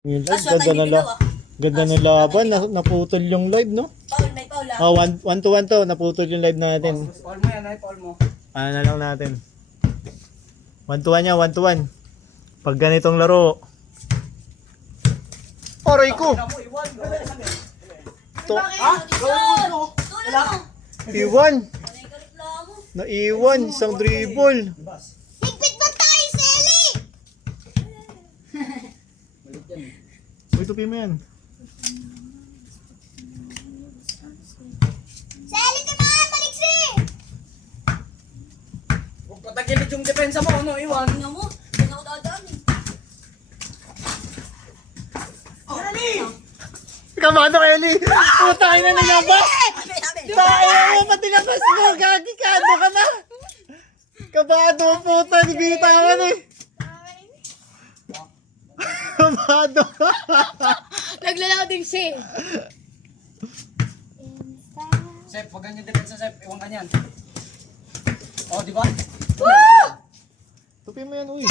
Yung live, Aswa tayo bibitaw ah. ganda ng laban. Naputol yung live, no? Paul, may Paul ah. Oh, 1-1 to. Naputol yung live natin. Paul mo yan, ay Paul mo. Ano na lang natin. 1-1 niya, 1-1. Pag ganitong laro. Aray ko! To, iwan! Naiwan, isang dribble. Higpit ba tayo, Selly? Uy, tupi mo yan. Selly, di ba? Maliksi! Huwag patagilid yung depensa mo, ano, iwan. Tingnan mo, hindi ako dadaan eh. Kamado, Ellie! Putay na nilabas! Tayo mo, pati labas mo! Gagi ka! Ano ka na? Kabado mo, puta! Nabitawan eh! Kabado! Naglalaro din siya. Sep, wag ganyan depensa, Sep. Iwan ka niyan. Oh, di ba? Tupi mo yan, uy!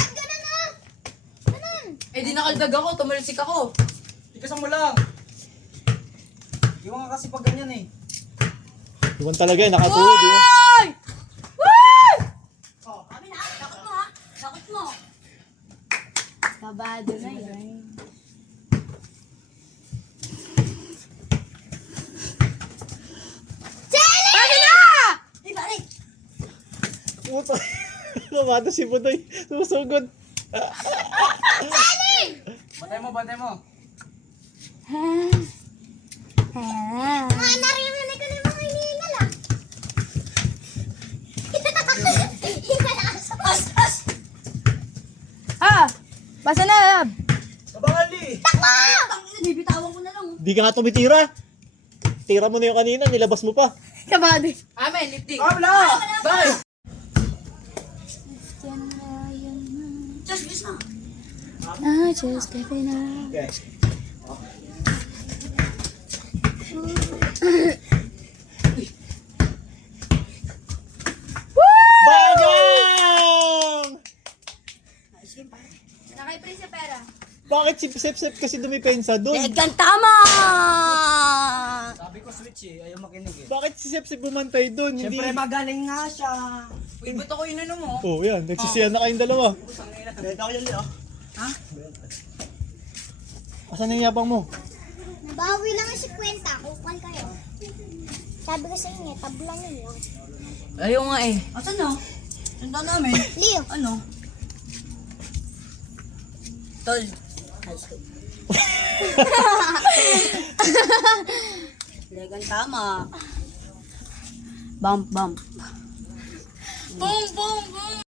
Eh di nakaldag ako, tumalsik ako. Tikasan mo lang. Iwan ka kasi pag ganyan eh. Iwan talaga eh, nakatuhod eh. Ay! Woo! Oh, kami na, takot mo ha. Takot mo. Babado na yan. Pwede na! Di ba rin? Puta! Kamado si Budoy! Susugod! Bantay mo. Mga naririnig ko na yung mga hinihingal ah. As, as! Ah! Basta na, Lab. Kabali! Bibitawan ko na lang. Di ka nga tumitira! Tira mo na yung kanina, nilabas mo pa. Kabado. Amen, lifting. Ah, wala! Bakit? Just guess na. Ah, just give it up. Okay. Bagang! Nakay-print sa pera. Bakit si Sep kasi dumipensa doon? Legan tama! Sabi ko switch eh, ayaw makinig eh. Bakit si Sep bumantay doon? Hindi... Siyempre magaling nga siya. Uy, ba't ako inano mo? Oh, yan. Nagsisiyan na kayong dalawa. Benta ko yan eh, oh. Asan na yung yabang mo? Nabawi lang yung 50. Kukuhan kayo. Sabi ko sa inyo, tabla ninyo. Ayaw nga eh. Asan na? Sanda namin. Leo. Ano? Tol. High school. Legan tama. Bump, bump. Boom, boom, boom.